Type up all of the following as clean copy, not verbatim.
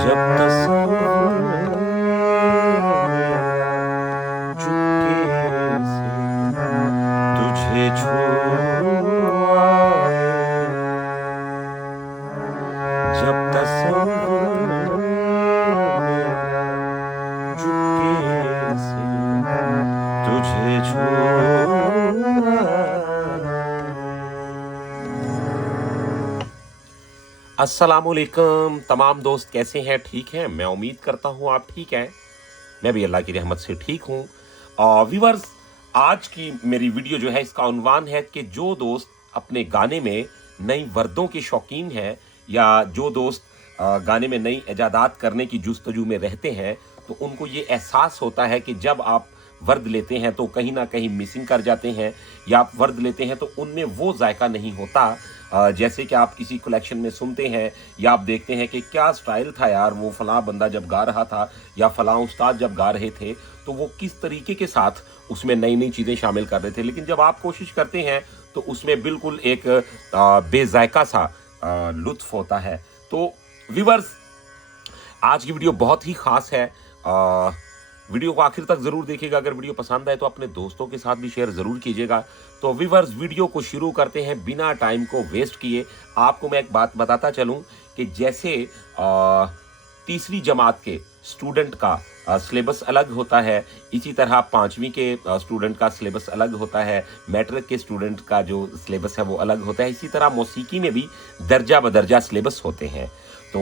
जब तस्वीर चुपके से तुझे छुआए, जब तस्वीर चुपके से तुझे छुआए। अस्सलामुअलैकुम तमाम दोस्त, कैसे हैं? ठीक हैं? मैं उम्मीद करता हूं आप ठीक हैं। मैं भी अल्लाह की रहमत से ठीक हूं। व्यूअर्स, आज की मेरी वीडियो जो है, इसका उन्वान है कि जो दोस्त अपने गाने में नई वर्दों के शौकीन हैं, या जो दोस्त गाने में नई इजादात करने की जुस्तजू में रहते हैं, तो उनको ये एहसास होता है कि जब आप वर्द लेते हैं तो कहीं ना कहीं मिसिंग कर जाते हैं, या आप वर्द लेते हैं तो उनमें वो जायका नहीं होता जैसे कि आप किसी कलेक्शन में सुनते हैं, या आप देखते हैं कि क्या स्टाइल था यार, वो फलां बंदा जब गा रहा था या फलां उस्ताद जब गा रहे थे तो वो किस तरीके के साथ उसमें नई नई चीज़ें शामिल कर रहे थे। लेकिन जब आप कोशिश करते हैं तो उसमें बिल्कुल एक बेजायका सा लुत्फ होता है। तो व्यूअर्स, आज की वीडियो बहुत ही खास है। वीडियो को आखिर तक जरूर देखिएगा। अगर वीडियो पसंद आए तो अपने दोस्तों के साथ भी शेयर जरूर कीजिएगा। तो व्यूअर्स, वीडियो को शुरू करते हैं बिना टाइम को वेस्ट किए। आपको मैं एक बात बताता चलूं कि जैसे तीसरी जमात के स्टूडेंट का सिलेबस अलग होता है, इसी तरह पांचवी के स्टूडेंट का सिलेबस अलग होता है, मैट्रिक के स्टूडेंट का जो सिलेबस है वो अलग होता है। इसी तरह मौसीकी में भी दर्जा बदर्जा सिलेबस होते हैं। तो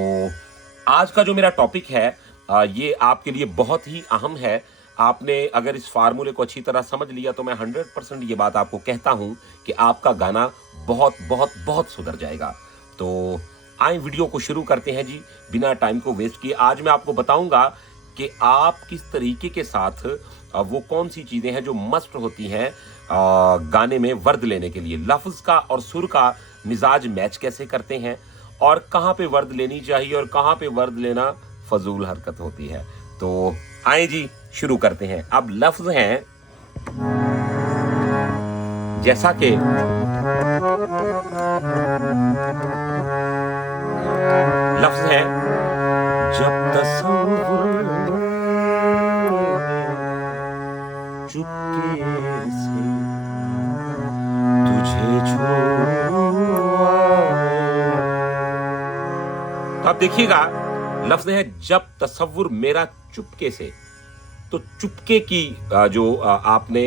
आज का जो मेरा टॉपिक है ये आपके लिए बहुत ही अहम है। आपने अगर इस फार्मूले को अच्छी तरह समझ लिया तो मैं 100% ये बात आपको कहता हूं कि आपका गाना बहुत बहुत बहुत सुधर जाएगा। तो आए वीडियो को शुरू करते हैं जी, बिना टाइम को वेस्ट किए। आज मैं आपको बताऊंगा कि आप किस तरीके के साथ वो कौन सी चीजें हैं जो मस्ट होती हैं गाने में वर्द लेने के लिए। लफ्ज का और सुर का मिजाज मैच कैसे करते हैं, और कहाँ पे वर्द लेनी चाहिए और कहाँ पे वर्द लेना फजूल हरकत होती है। तो आए जी, शुरू करते हैं। अब लफ्ज हैं जैसा कि लफ्ज है जब तस्वीर चुपके से तुझे छुआए। तो आप देखिएगा, लफ्ज है जब तसव्वुर मेरा चुपके से। तो चुपके की जो आपने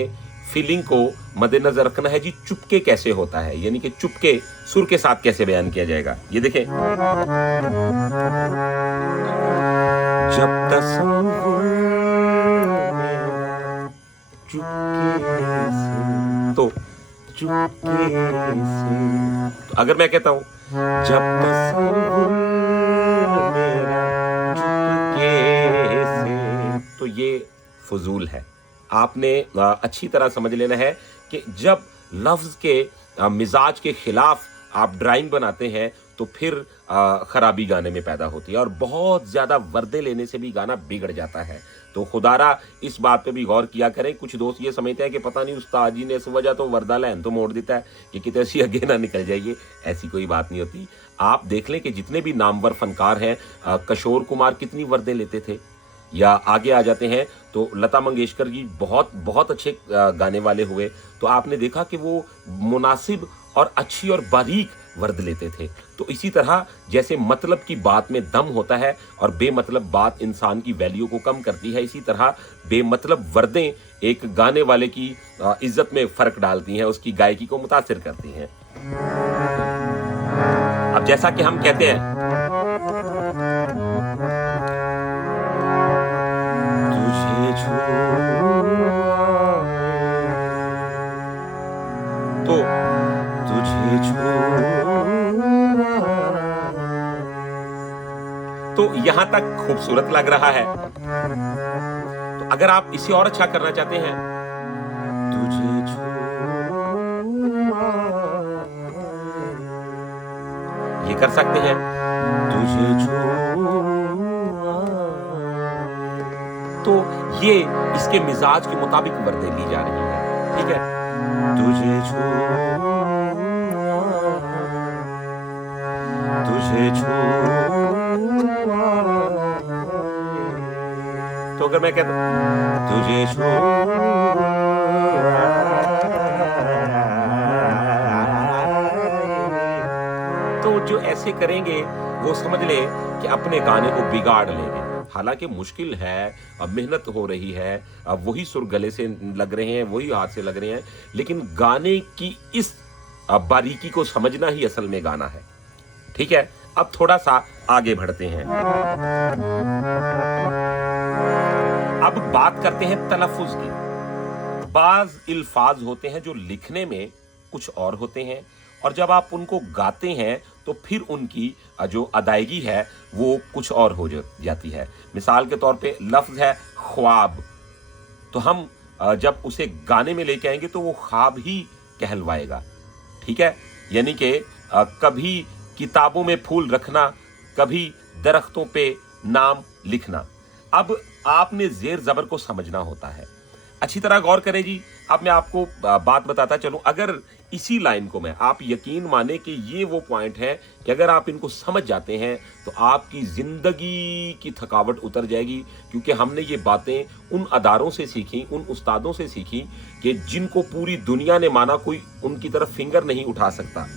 फीलिंग को मद्देनजर रखना है जी। चुपके कैसे होता है, यानी कि चुपके सुर के साथ कैसे बयान किया जाएगा, ये देखें। जब तसव्वुर मेरा चुपके से, तो चुपके से। तो अगर मैं कहता हूं जब तसव्वुर मेरा चुपके से, तो ये फजूल है। आपने अच्छी तरह समझ लेना है कि जब लफ्ज के मिजाज के खिलाफ आप ड्राइंग बनाते हैं तो फिर खराबी गाने में पैदा होती है, और बहुत ज्यादा वर्दे लेने से भी गाना बिगड़ जाता है। तो खुदारा इस बात पे भी गौर किया करें। कुछ दोस्त ये समझते हैं कि पता नहीं उस्ताद जी ने इस वजह तो वर्दा लैन तो मोड़ देता है कि कितने ऐसी आगे ना निकल जाइए। ऐसी कोई बात नहीं होती। आप देख लें कि जितने भी नामवर फनकार हैं, किशोर कुमार कितनी वर्दे लेते थे, या आगे आ जाते हैं तो लता मंगेशकर जी बहुत बहुत अच्छे गाने वाले हुए। तो आपने देखा कि वो मुनासिब और अच्छी और बारीक वर्द लेते थे। तो इसी तरह जैसे मतलब की बात में दम होता है और बेमतलब बात इंसान की वैल्यू को कम करती है, इसी तरह बेमतलब वर्दें एक गाने वाले की इज्जत में फर्क डालती हैं, उसकी गायकी को मुतासिर करती हैं। अब जैसा कि हम कहते हैं तुझे छुआए, तो तुझे तो यहां तक खूबसूरत लग रहा है। तो अगर आप इसे और अच्छा करना चाहते हैं, तुझे ये कर सकते हैं, तुझे तो ये इसके मिजाज के मुताबिक वर्दे ली जा रही है। ठीक है, तुझे छू तुझे छू। तो अगर मैं कहता तुझे छू तो जो ऐसे करेंगे वो समझ ले कि अपने गाने को बिगाड़ लेंगे। हालांकि मुश्किल है, अब मेहनत हो रही है, अब वही सुर गले से लग रहे हैं, वही हाथ से लग रहे हैं, लेकिन गाने की इस बारीकी को समझना ही असल में गाना है। ठीक है, अब थोड़ा सा आगे बढ़ते हैं। अब बात करते हैं तलफ्फुज की। बाज अल्फाज होते हैं जो लिखने में कुछ और होते हैं, और जब आप उनको गाते हैं तो फिर उनकी जो अदायगी है वो कुछ और हो जाती है। मिसाल के तौर पे लफ्ज है ख्वाब, तो हम जब उसे गाने में लेके आएंगे तो वो ख्वाब ही कहलवाएगा। ठीक है, यानी कि कभी किताबों में फूल रखना, कभी दरख्तों पे नाम लिखना। अब आपने जेर जबर को समझना होता है। अच्छी तरह गौर करें जी। अब मैं आपको बात बताता चलूं, अगर इसी लाइन को मैं, आप यकीन माने कि ये वो पॉइंट है कि अगर आप इनको समझ जाते हैं तो आपकी जिंदगी की थकावट उतर जाएगी, क्योंकि हमने ये बातें उन अदारों से सीखी, उन उस्तादों से सीखी कि जिनको पूरी दुनिया ने माना कोई उनकी तरफ फिंगर नहीं उठा सकता।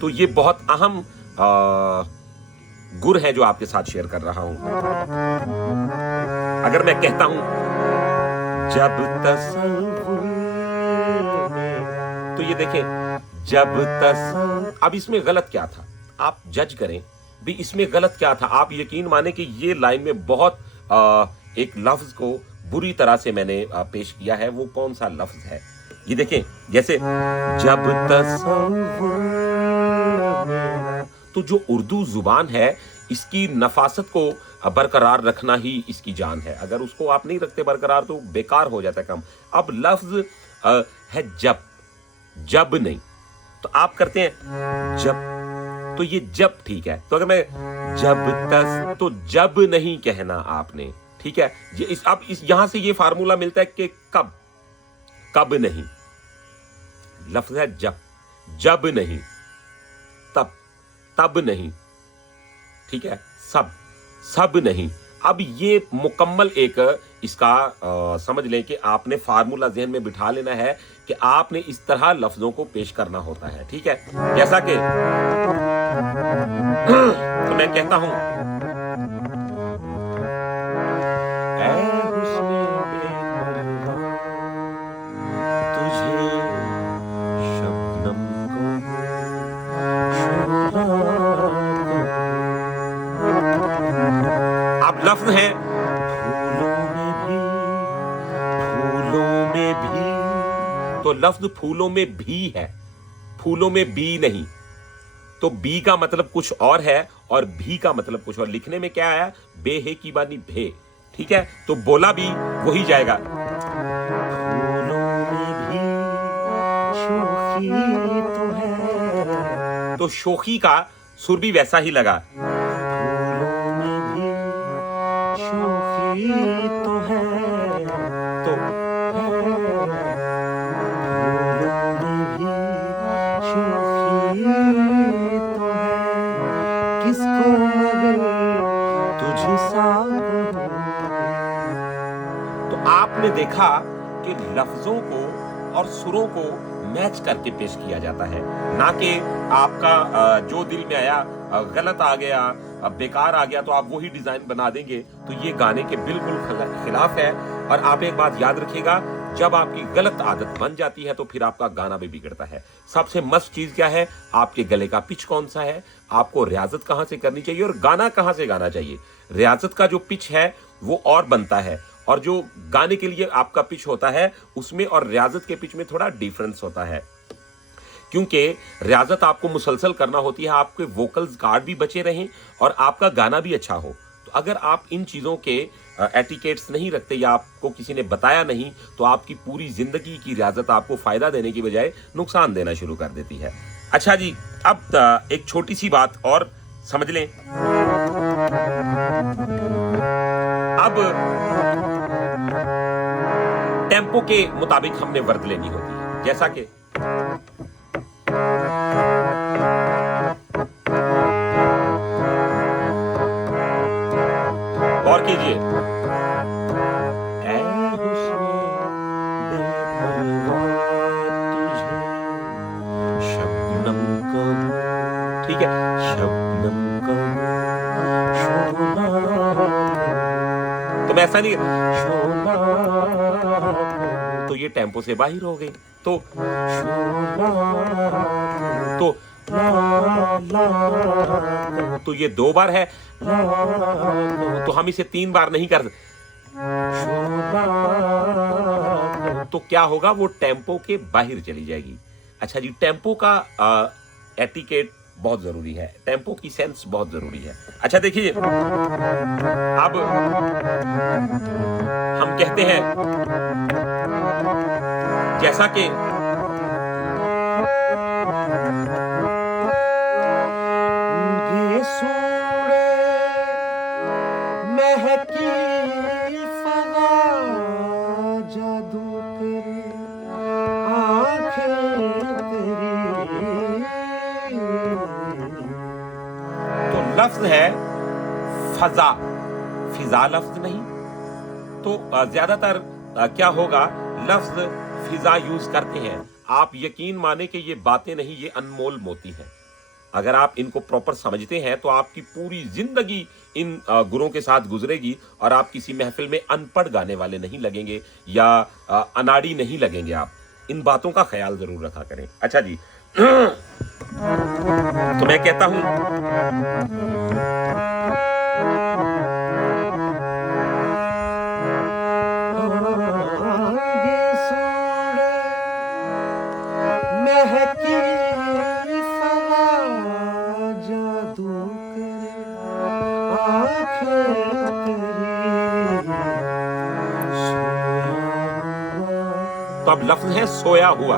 तो ये बहुत अहम गुर है जो आपके साथ शेयर कर रहा हूं। अगर मैं कहता हूं जब तसव्वुर में, तो ये देखें जब अब इसमें गलत क्या था, आप जज करें भी इसमें गलत क्या था। आप यकीन माने कि ये लाइन में बहुत एक लफ्ज को बुरी तरह से मैंने पेश किया है। वो कौन सा लफ्ज है, ये देखें, जैसे जब तसव्वुर में, तो जो उर्दू जुबान है इसकी नफासत को बरकरार रखना ही इसकी जान है। अगर उसको आप नहीं रखते बरकरार तो बेकार हो जाता है काम। अब लफ्ज है जब नहीं, तो आप करते हैं जब, तो ये जब ठीक है। तो अगर मैं जब तक, तो जब नहीं कहना आपने। ठीक है, ये अब यहां से ये फार्मूला मिलता है कि कब नहीं। लफ्ज है जब नहीं, तब नहीं। ठीक है, सब नहीं। अब ये मुकम्मल एक इसका समझ लें कि आपने फार्मूला ज़हन में बिठा लेना है कि आपने इस तरह लफ्जों को पेश करना होता है। ठीक है, जैसा कि तो मैं कहता हूं तुझे शबनम को, अब लफ्ज है फूलों में भी, तो लफ्ज फूलों में भी है, फूलों में भी नहीं। तो बी का मतलब कुछ और है और भी का मतलब कुछ और। लिखने में क्या आया, बे है की बानी भे। ठीक है, तो बोला भी वही जाएगा। फूलों में भी शोखी तो है, तो शोखी का सुर भी वैसा ही लगा। फूलों में भी शोखी तो है, तो फूलों में भी शोखी तो है, किसको मगर तुझसा। तो आपने देखा कि लफ्जों को और सुरों को मैच करके पेश किया जाता है, ना कि आपका जो दिल में आया गलत आ गया, बेकार आ गया तो आप वही डिजाइन बना देंगे। तो ये गाने के बिल्कुल खिलाफ है। और आप एक बात याद रखिएगा, जब आपकी गलत आदत बन जाती है तो फिर आपका गाना भी बिगड़ता है। सबसे मस्त चीज क्या है, आपके गले का पिच कौन सा है, आपको रियाजत कहां से करनी चाहिए और गाना कहां से गाना चाहिए। रियाजत का जो पिच है वो और बनता है, और जो गाने के लिए आपका पिच होता है उसमें और रियाजत के पिच में थोड़ा डिफरेंस होता है, क्योंकि रियाजत आपको मुसलसल करना होती है, आपके वोकल्स गार्ड भी बचे रहें और आपका गाना भी अच्छा हो। तो अगर आप इन चीज़ों के एटिकेट्स नहीं रखते या आपको किसी ने बताया नहीं, तो आपकी पूरी जिंदगी की रियाजत आपको फायदा देने की बजाय नुकसान देना शुरू कर देती है। अच्छा जी, अब एक छोटी सी बात और समझ लें। अब टेम्पो के मुताबिक हमने वर्द लेनी होती है, जैसा कि कीजिए। ऐ हुस्ने बेपरवाह तुझे शबनम कब, ठीक है, शबनम कब शोला, तो मैं ऐसा नहीं शोला, तो ये टेम्पो से बाहर हो गई, तो शोला, तो तो ये 2 बार है, तो हम इसे 3 बार नहीं कर, तो क्या होगा, वो टेम्पो के बाहर चली जाएगी। अच्छा जी, टेम्पो का एटिकेट बहुत जरूरी है, टेम्पो की सेंस बहुत जरूरी है। अच्छा देखिए, अब हम कहते हैं जैसा कि महकी फजा जादू करे आंखें तेरी, तो लफ्ज है फजा, फिजा लफ्ज नहीं। तो ज्यादातर क्या होगा, लफ्ज फिजा यूज करते हैं। आप यकीन माने कि ये बातें नहीं, ये अनमोल मोती हैं। अगर आप इनको प्रॉपर समझते हैं तो आपकी पूरी जिंदगी इन गुरों के साथ गुजरेगी और आप किसी महफिल में अनपढ़ गाने वाले नहीं लगेंगे या अनाड़ी नहीं लगेंगे। आप इन बातों का ख्याल जरूर रखा करें। अच्छा जी, तो मैं कहता हूं तो अब लफ्ज है सोया हुआ।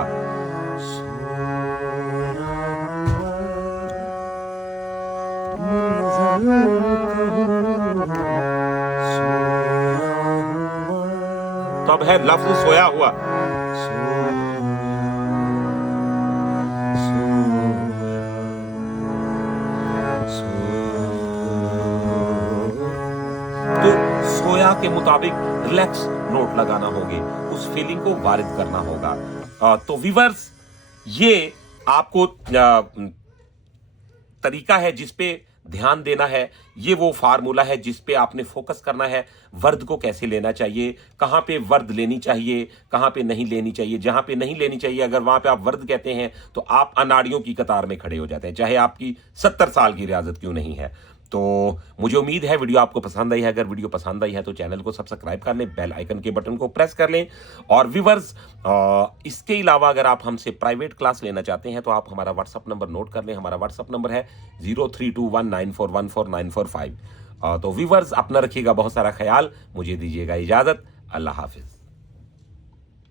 तो अब है लफ्ज सोया हुआ। तो सोया के मुताबिक रिलैक्स नोट लगाना होगी, उस फीलिंग को वारिद करना होगा। तो व्यूअर्स, ये आपको तरीका है जिस पे ध्यान देना है, ये वो फार्मूला है जिस पे आपने फोकस करना है। वर्द को कैसे लेना चाहिए, कहां पे वर्द लेनी चाहिए, कहां पे नहीं लेनी चाहिए। जहां पे नहीं लेनी चाहिए, अगर वहां पे आप वर्द कहते हैं तो आप अनाड़ियों की कतार में खड़े हो जाते हैं, चाहे आपकी 70 साल की रियाजत क्यों नहीं है। तो मुझे उम्मीद है वीडियो आपको पसंद आई है। अगर वीडियो पसंद आई है तो चैनल को सब्सक्राइब कर लें, बेल आइकन के बटन को प्रेस कर लें। और व्यूअर्स, इसके अलावा अगर आप हमसे प्राइवेट क्लास लेना चाहते हैं तो आप हमारा व्हाट्सअप नंबर नोट कर लें। हमारा व्हाट्सअप नंबर है 0321941495। तो व्यूअर्स, अपना रखिएगा बहुत सारा ख्याल, मुझे दीजिएगा इजाजत। अल्लाह हाफिज।